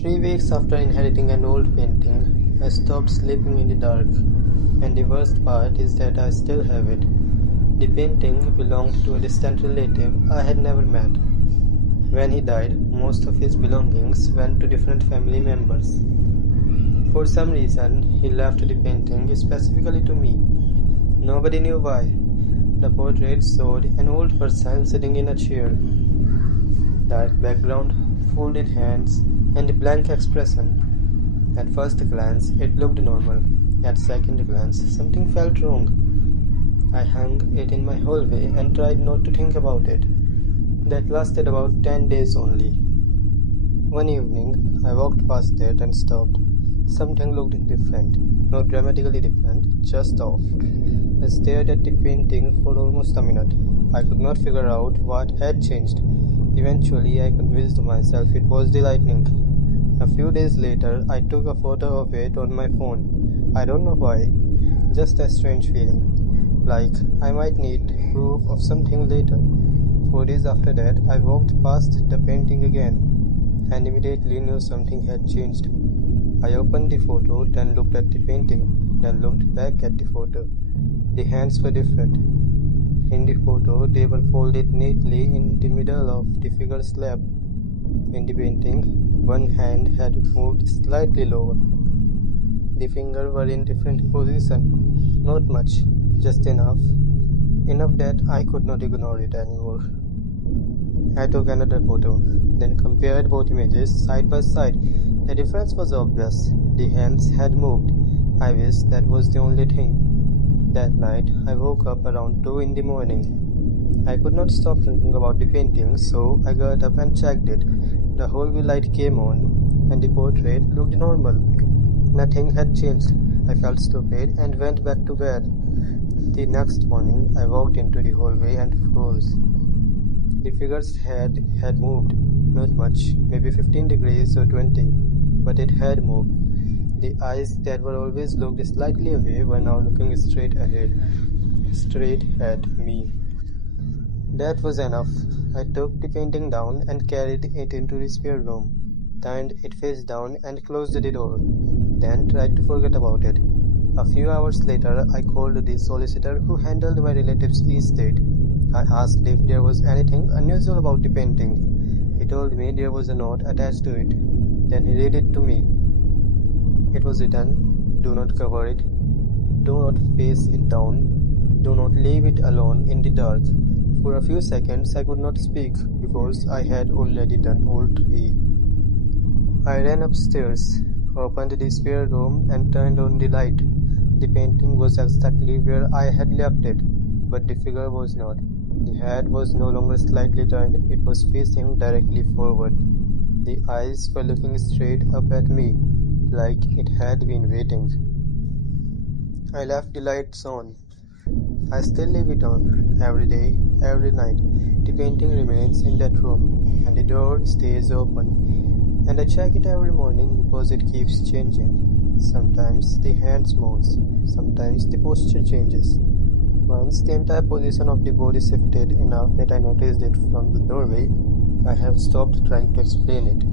3 weeks after inheriting an old painting, I stopped sleeping in the dark, and the worst part is that I still have it. The painting belonged to a distant relative I had never met. When he died, most of his belongings went to different family members. For some reason, he left the painting specifically to me. Nobody knew why. The portrait showed an old person sitting in a chair. Dark background, folded hands, and a blank expression. At first glance, it looked normal. At second glance, something felt wrong. I hung it in my hallway and tried not to think about it. That lasted about 10 days only. One evening, I walked past it and stopped. Something looked different. Not dramatically different, just off. I stared at the painting for almost a minute. I could not figure out what had changed. Eventually, I convinced myself it was the lightning. A few days later, I took a photo of it on my phone. I don't know why. Just a strange feeling. Like I might need proof of something later. 4 days after that, I walked past the painting again and immediately knew something had changed. I opened the photo, then looked at the painting, then looked back at the photo. The hands were different. In the photo, they were folded neatly in the middle of the figure's lap. In the painting, one hand had moved slightly lower. The fingers were in different position. Not much, just enough. Enough that I could not ignore it anymore. I took another photo, then compared both images side by side. The difference was obvious. The hands had moved. I wish that was the only thing. That night, I woke up around 2 in the morning. I could not stop thinking about the painting, so I got up and checked it. The hallway light came on, and the portrait looked normal. Nothing had changed. I felt stupid and went back to bed. The next morning, I walked into the hallway and froze. The figure's head had moved. Not much, maybe 15 degrees or 20, but it had moved. The eyes that were always looked slightly away were now looking straight ahead, straight at me. That was enough. I took the painting down and carried it into the spare room, turned it face down and closed the door, then tried to forget about it. A few hours later, I called the solicitor who handled my relative's estate. I asked if there was anything unusual about the painting. He told me there was a note attached to it. Then he read it to me. It was written, "Do not cover it. Do not face it down. Do not leave it alone in the dark." For a few seconds I could not speak because I had already done all three. I ran upstairs, opened the spare room and turned on the light. The painting was exactly where I had left it, but the figure was not. The head was no longer slightly turned, it was facing directly forward. The eyes were looking straight up at me, like it had been waiting. I left the lights on. I still leave it on, every day, every night. The painting remains in that room, and the door stays open. And I check it every morning because it keeps changing. Sometimes the hands moves, sometimes the posture changes. Once the entire position of the body shifted enough that I noticed it from the doorway, I have stopped trying to explain it.